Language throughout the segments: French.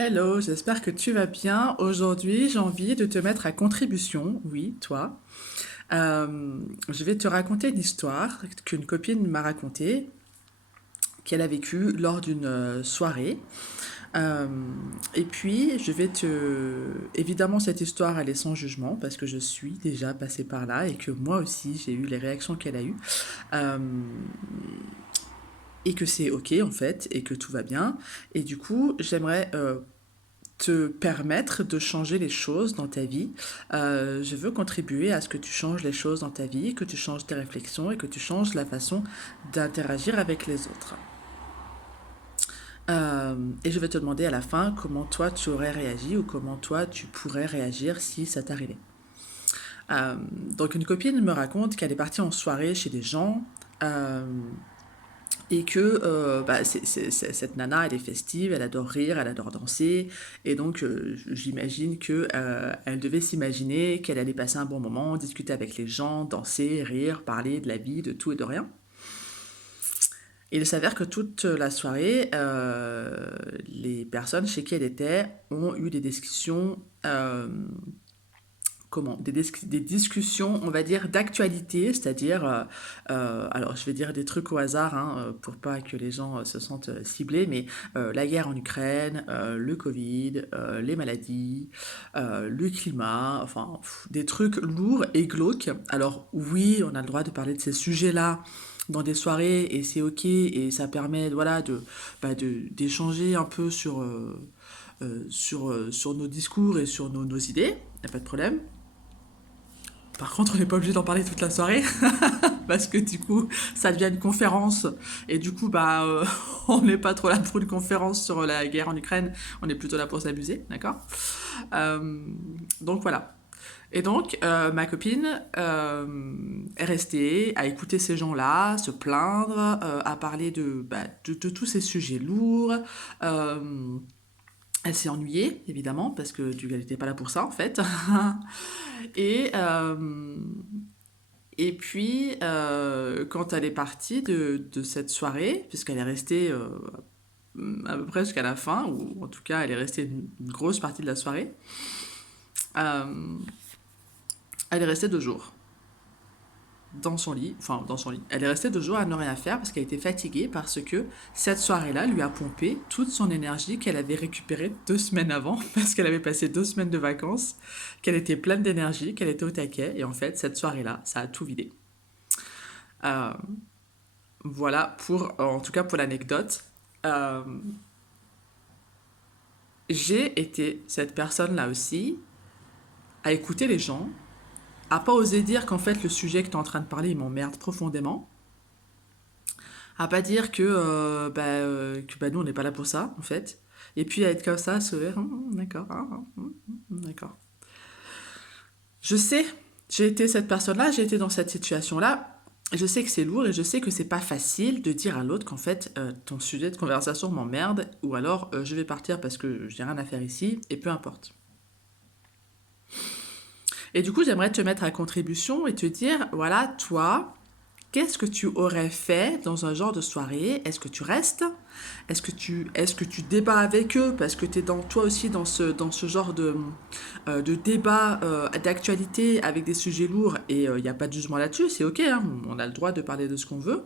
Hello, j'espère que tu vas bien. Aujourd'hui, j'ai envie de te mettre à contribution, oui, toi. Je vais te raconter une histoire qu'une copine m'a racontée, qu'elle a vécue lors d'une soirée. Euh, et puis, je vais te... Évidemment, cette histoire, elle est sans jugement, parce que je suis déjà passée par là et que moi aussi, j'ai eu les réactions qu'elle a eues. Euh, et que c'est OK, en fait, et que tout va bien. Et du coup, j'aimerais te permettre de changer les choses dans ta vie. Je veux contribuer à ce que tu changes les choses dans ta vie, que tu changes tes réflexions et que tu changes la façon d'interagir avec les autres. Et je vais te demander à la fin comment toi tu aurais réagi ou comment toi tu pourrais réagir si ça t'arrivait. Donc une copine me raconte qu'elle est partie en soirée chez des gens euh, et que cette nana, elle est festive, elle adore rire, elle adore danser, et donc j'imagine que elle devait s'imaginer qu'elle allait passer un bon moment, discuter avec les gens, danser, rire, parler de la vie, de tout et de rien. Et il s'avère que toute la soirée, les personnes chez qui elle était ont eu des discussions des discussions, on va dire, d'actualité, c'est-à-dire, alors je vais dire des trucs au hasard, hein, pour pas que les gens se sentent ciblés, mais la guerre en Ukraine, le Covid, les maladies, le climat, enfin, des trucs lourds et glauques. Alors oui, on a le droit de parler de ces sujets-là dans des soirées, et c'est ok, et ça permet, voilà, d'échanger un peu sur nos discours et sur nos idées, y a pas de problème. Par contre, on n'est pas obligé d'en parler toute la soirée parce que du coup, ça devient une conférence et du coup, on n'est pas trop là pour une conférence sur la guerre en Ukraine. On est plutôt là pour s'amuser, d'accord. Euh, donc voilà. Et donc, ma copine est restée à écouter ces gens-là, se plaindre, à parler de tous ces sujets lourds. Euh, Elle s'est ennuyée, évidemment, parce que elle n'était pas là pour ça, en fait. Et, euh, et puis, quand elle est partie de cette soirée, puisqu'elle est restée à peu près jusqu'à la fin, ou en tout cas, elle est restée une grosse partie de la soirée, euh, elle est restée 2 jours dans son lit, enfin dans son lit. Elle est restée 2 jours à ne rien faire parce qu'elle était fatiguée parce que cette soirée-là lui a pompé toute son énergie qu'elle avait récupérée 2 semaines avant parce qu'elle avait passé 2 semaines de vacances, qu'elle était pleine d'énergie, qu'elle était au taquet et en fait cette soirée-là, ça a tout vidé. Euh, voilà pour, en tout cas pour l'anecdote. Euh, j'ai été cette personne-là aussi à écouter les gens, à pas oser dire qu'en fait le sujet que tu es en train de parler il m'emmerde profondément, à pas dire que nous on n'est pas là pour ça en fait, et puis à être comme ça, se dire d'accord, d'accord. Je sais, j'ai été cette personne-là, j'ai été dans cette situation-là. Je sais que c'est lourd et je sais que c'est pas facile de dire à l'autre qu'en fait ton sujet de conversation m'emmerde ou alors je vais partir parce que j'ai rien à faire ici et peu importe. Et du coup, j'aimerais te mettre à contribution et te dire voilà, toi, qu'est-ce que tu aurais fait dans un genre de soirée? Est-ce que tu restes? Est-ce que tu débats avec eux parce que tu es toi aussi dans ce genre de débat d'actualité avec des sujets lourds et il n'y a pas de jugement là-dessus, c'est ok, hein, on a le droit de parler de ce qu'on veut.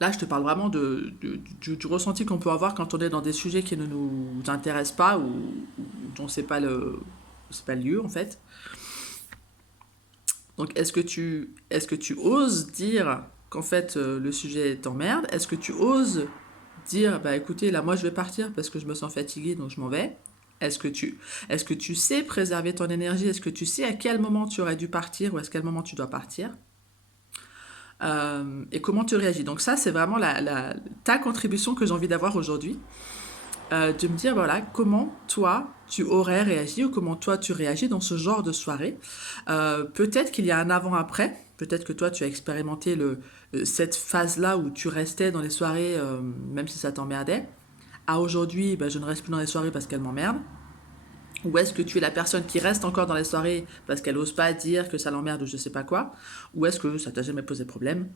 Là, je te parle vraiment du ressenti qu'on peut avoir quand on est dans des sujets qui ne nous intéressent pas ou dont c'est pas le lieu en fait. Donc, est-ce que tu oses dire qu'en fait le sujet t'emmerde? Est-ce que tu oses dire bah écoutez là moi je vais partir parce que je me sens fatiguée donc je m'en vais? Est-ce que tu sais préserver ton énergie? Est-ce que tu sais à quel moment tu aurais dû partir ou à quel moment tu dois partir? Et comment tu réagis? Donc ça c'est vraiment ta contribution que j'ai envie d'avoir aujourd'hui, de me dire voilà comment toi tu aurais réagi ou comment toi tu réagis dans ce genre de soirée. Peut-être qu'il y a un avant-après, peut-être que toi tu as expérimenté cette phase-là où tu restais dans les soirées même si ça t'emmerdait. À aujourd'hui, ben, je ne reste plus dans les soirées parce qu'elles m'emmerdent. Ou est-ce que tu es la personne qui reste encore dans les soirées parce qu'elle n'ose pas dire que ça l'emmerde ou je sais pas quoi? Ou est-ce que ça t'a jamais posé problème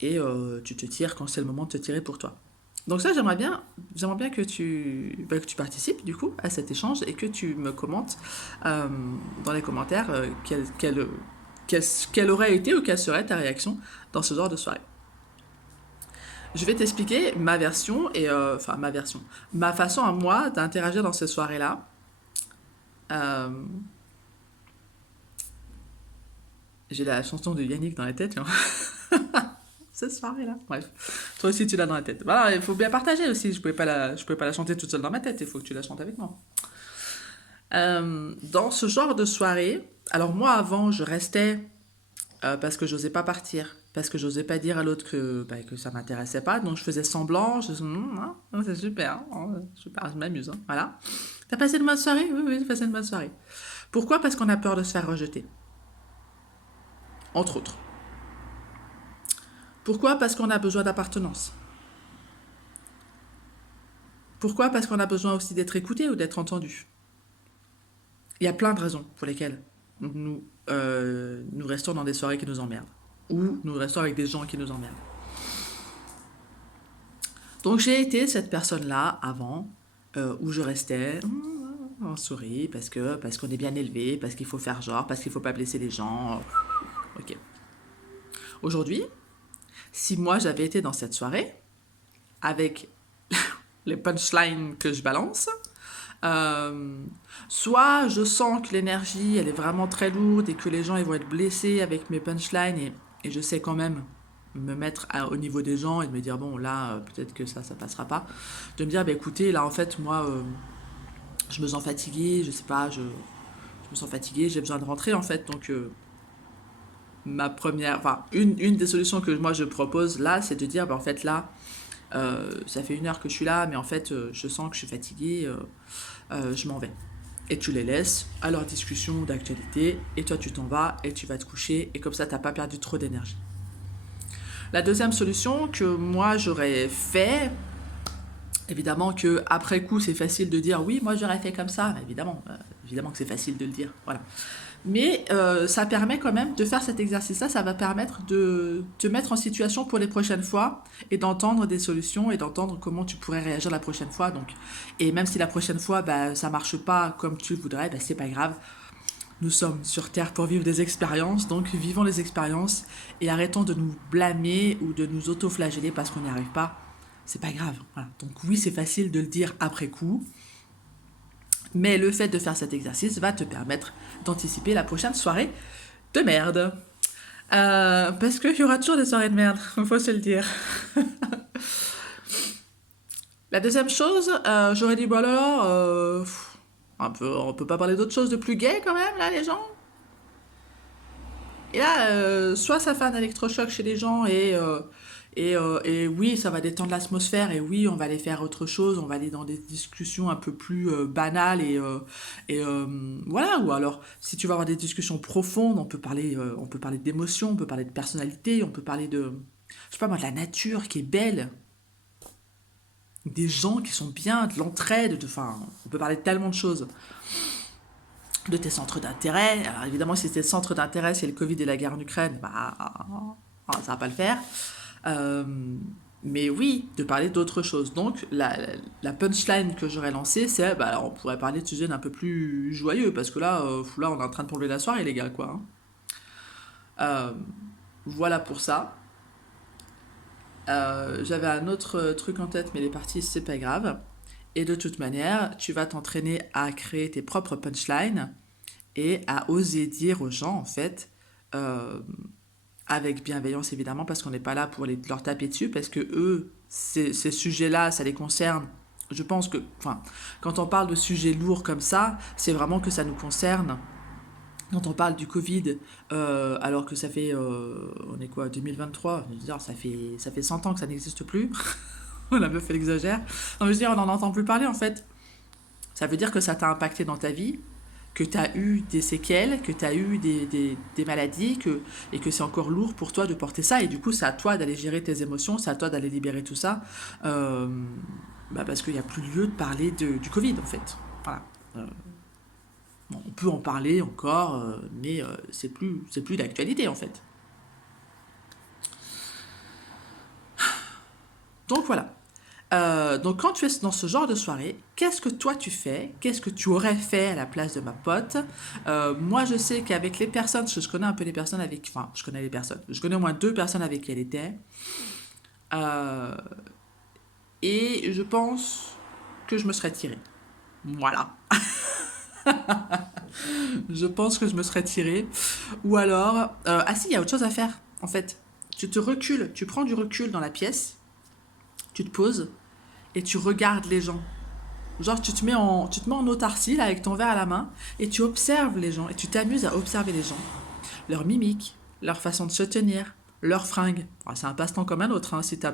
et tu te tires quand c'est le moment de te tirer pour toi? Donc ça, j'aimerais bien que tu participes du coup à cet échange et que tu me commentes euh, dans les commentaires quelle aurait été ou quelle serait ta réaction dans ce genre de soirée. Je vais t'expliquer ma version enfin ma version, ma façon à moi d'interagir dans ces soirées-là. Euh, j'ai la chanson de Yannick dans la tête, là. Cette soirée-là. Bref, toi aussi tu l'as dans la tête. Voilà, il faut bien partager aussi. Je pouvais pas la chanter toute seule dans ma tête. Il faut que tu la chantes avec moi. Dans ce genre de soirée, alors moi avant, je restais parce que j'osais pas partir, parce que j'osais pas dire à l'autre que ça m'intéressait pas, donc je faisais semblant, je disais, c'est super, super, je m'amuse, hein, voilà. T'as passé une bonne soirée? Oui, oui, j'ai passé une bonne soirée. Pourquoi? Parce qu'on a peur de se faire rejeter, entre autres. Pourquoi? Parce qu'on a besoin d'appartenance. Pourquoi? Parce qu'on a besoin aussi d'être écouté ou d'être entendu. Il y a plein de raisons pour lesquelles nous restons dans des soirées qui nous emmerdent. Ou nous restons avec des gens qui nous emmerdent. Donc j'ai été cette personne-là avant, où je restais en souris parce qu'on est bien élevé, parce qu'il faut faire genre, parce qu'il faut pas blesser les gens. Ok. Aujourd'hui, si moi j'avais été dans cette soirée avec les punchlines que je balance, euh, soit je sens que l'énergie elle est vraiment très lourde et que les gens ils vont être blessés avec mes punchlines et je sais quand même me mettre au niveau des gens et de me dire bon là peut-être que ça passera pas, de me dire bah écoutez là en fait moi je me sens fatiguée, je sais pas, je me sens fatiguée, j'ai besoin de rentrer en fait, donc une des solutions que moi je propose là c'est de dire bah en fait là ça fait 1 heure que je suis là mais en fait je sens que je suis fatiguée, je m'en vais. Et tu les laisses à leur discussion d'actualité, et toi tu t'en vas et tu vas te coucher, et comme ça t'as pas perdu trop d'énergie. La deuxième solution que moi j'aurais fait, évidemment que après coup c'est facile de dire oui moi j'aurais fait comme ça, évidemment, évidemment que c'est facile de le dire, voilà. Mais ça permet quand même de faire cet exercice-là, ça va permettre de te mettre en situation pour les prochaines fois et d'entendre des solutions et d'entendre comment tu pourrais réagir la prochaine fois. Donc, et même si la prochaine fois bah, ça marche pas comme tu le voudrais, bah, c'est pas grave. Nous sommes sur Terre pour vivre des expériences, donc vivons les expériences et arrêtons de nous blâmer ou de nous auto-flageller parce qu'on n'y arrive pas. C'est pas grave. Voilà. Donc oui, c'est facile de le dire après coup, mais le fait de faire cet exercice va te permettre d'anticiper la prochaine soirée de merde. Parce qu'il y aura toujours des soirées de merde, faut se le dire. La deuxième chose, j'aurais dit, bah là, on peut pas parler d'autre chose de plus gay quand même, là, les gens. Et là, soit ça fait un électrochoc chez les gens et oui, ça va détendre l'atmosphère et oui, on va aller faire autre chose, on va aller dans des discussions un peu plus banales voilà. Ou alors, si tu vas avoir des discussions profondes, on peut parler d'émotions, on peut parler de personnalité, on peut parler de, je sais pas moi, de la nature qui est belle, des gens qui sont bien, de l'entraide, enfin, on peut parler de tellement de choses. De tes centres d'intérêt. Alors évidemment, si tes centres d'intérêt, c'est le Covid et la guerre en Ukraine, bah, ça va pas le faire. Euh, mais oui, de parler d'autre chose. Donc, la punchline que j'aurais lancée, c'est, bah, alors, on pourrait parler de sujets d'un peu plus joyeux, parce que là, on est en train de prendre la soirée, les gars, quoi. Hein. Euh, voilà pour ça. J'avais un autre truc en tête, mais les parties, c'est pas grave. Et de toute manière, tu vas t'entraîner à créer tes propres punchlines et à oser dire aux gens, en fait, euh, avec bienveillance évidemment, parce qu'on n'est pas là pour leur taper dessus, parce que eux, ces sujets-là, ça les concerne. Je pense que, enfin, quand on parle de sujets lourds comme ça, c'est vraiment que ça nous concerne. Quand on parle du Covid, alors que ça fait, on est quoi, 2023, je veux dire, ça fait 100 ans que ça n'existe plus. La meuf, elle exagère. Non, mais je veux dire, on n'en entend plus parler en fait. Ça veut dire que ça t'a impacté dans ta vie, que tu as eu des séquelles, que tu as eu des maladies, et que c'est encore lourd pour toi de porter ça. Et du coup, c'est à toi d'aller gérer tes émotions, c'est à toi d'aller libérer tout ça. Euh, parce qu'il n'y a plus lieu de parler du Covid, en fait. Voilà. Euh, bon, on peut en parler encore, mais c'est plus d'actualité, en fait. Donc voilà. Donc quand tu es dans ce genre de soirée, qu'est-ce que toi tu fais? Qu'est-ce que tu aurais fait à la place de ma pote? Moi je sais qu'avec les personnes, parce que je connais un peu les personnes avec... Enfin, je connais les personnes. Je connais au moins deux personnes avec qui elle était. Euh, et je pense que je me serais tirée. Voilà. Je pense que je me serais tirée. Ou alors... ah si, il y a autre chose à faire, en fait. Tu te recules, tu prends du recul dans la pièce, tu te poses et tu regardes les gens. Genre, tu te mets en autarcie, là, avec ton verre à la main, et tu observes les gens, et tu t'amuses à observer les gens, leur mimique, leur façon de se tenir, leurs fringues. Enfin, c'est un passe-temps comme un autre, hein. Si t'as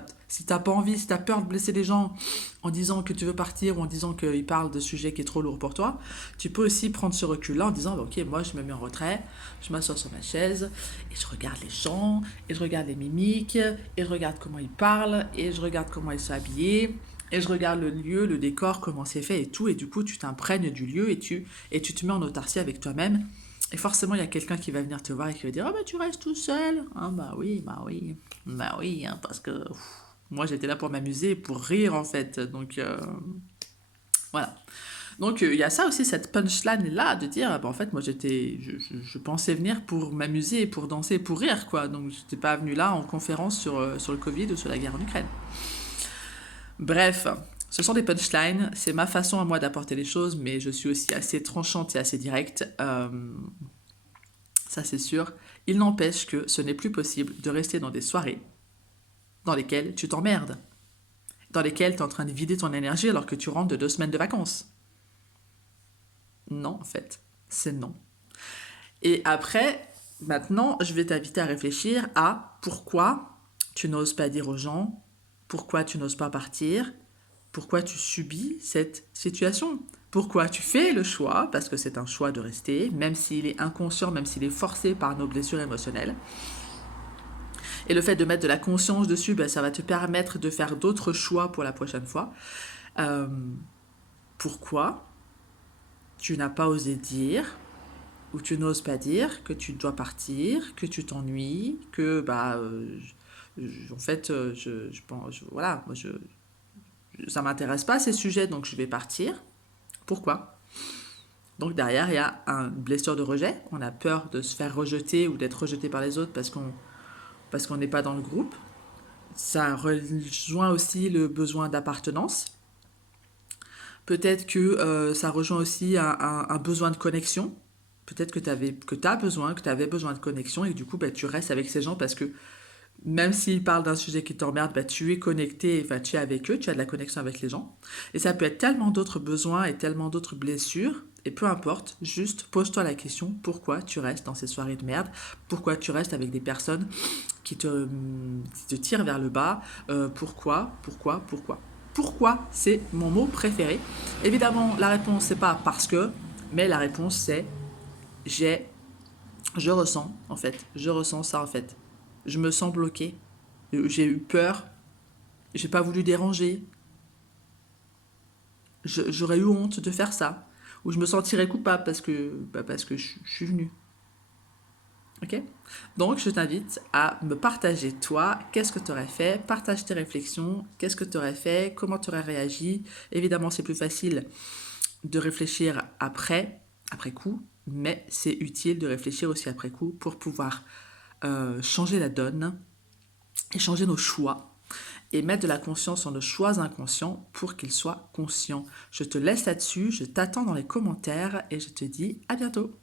pas envie, si t'as peur de blesser les gens en disant que tu veux partir ou en disant qu'ils parlent de sujets qui est trop lourd pour toi, tu peux aussi prendre ce recul-là en disant, bah, ok, moi je me mets en retrait, je m'assois sur ma chaise, et je regarde les gens, et je regarde les mimiques, et je regarde comment ils parlent, et je regarde comment ils sont habillés, et je regarde le lieu, le décor, comment c'est fait et tout, et du coup tu t'imprègnes du lieu et tu te mets en autarcie avec toi-même. Et forcément, il y a quelqu'un qui va venir te voir et qui va dire: ah bah tu restes tout seul. Ah bah oui, bah oui, bah oui, hein, parce que moi j'étais là pour m'amuser, pour rire en fait. Donc voilà. Donc il y a ça aussi, cette punchline là de dire: ah, bah, en fait moi je pensais venir pour m'amuser, pour danser, pour rire quoi. Donc j'étais pas venu là en conférence sur le Covid ou sur la guerre en Ukraine. Bref, ce sont des punchlines, c'est ma façon à moi d'apporter les choses, mais je suis aussi assez tranchante et assez directe, ça c'est sûr. Il n'empêche que ce n'est plus possible de rester dans des soirées dans lesquelles tu t'emmerdes, dans lesquelles tu es en train de vider ton énergie alors que tu rentres de 2 semaines de vacances. Non, en fait, c'est non. Et après, maintenant, je vais t'inviter à réfléchir à pourquoi tu n'oses pas dire aux gens, pourquoi tu n'oses pas partir, pourquoi tu subis cette situation. Pourquoi tu fais le choix, parce que c'est un choix de rester, même s'il est inconscient, même s'il est forcé par nos blessures émotionnelles. Et le fait de mettre de la conscience dessus, ben, ça va te permettre de faire d'autres choix pour la prochaine fois. Euh, Pourquoi tu n'as pas osé dire, ou tu n'oses pas dire que tu dois partir, que tu t'ennuies, que bah, en fait, je pense, voilà, moi ça m'intéresse pas ces sujets, donc je vais partir. Pourquoi? Donc derrière, il y a une blessure de rejet. On a peur de se faire rejeter ou d'être rejeté par les autres parce qu'on n'est pas dans le groupe. Ça rejoint aussi le besoin d'appartenance. Peut-être que ça rejoint aussi un besoin de connexion. Peut-être que tu avais besoin de connexion et que du coup, bah, tu restes avec ces gens parce que même s'ils parlent d'un sujet qui t'emmerde, bah, tu es connecté, enfin, tu es avec eux, tu as de la connexion avec les gens. Et ça peut être tellement d'autres besoins et tellement d'autres blessures. Et peu importe, juste pose-toi la question, pourquoi tu restes dans ces soirées de merde? Pourquoi tu restes avec des personnes qui te tirent vers le bas? Pourquoi? Pourquoi, c'est mon mot préféré. Évidemment, la réponse, c'est pas parce que, mais la réponse, c'est j'ai je ressens, en fait. Je ressens ça, en fait. Je me sens bloquée. J'ai eu peur. J'ai pas voulu déranger. J'aurais eu honte de faire ça. Ou je me sentirais coupable parce que je suis venue. Ok? Donc, je t'invite à me partager, toi, qu'est-ce que tu aurais fait? Partage tes réflexions. Qu'est-ce que tu aurais fait? Comment tu aurais réagi? Évidemment, c'est plus facile de réfléchir après coup, mais c'est utile de réfléchir aussi après coup pour pouvoir changer la donne et changer nos choix et mettre de la conscience sur nos choix inconscients pour qu'ils soient conscients. Je te laisse là-dessus, je t'attends dans les commentaires et je te dis à bientôt.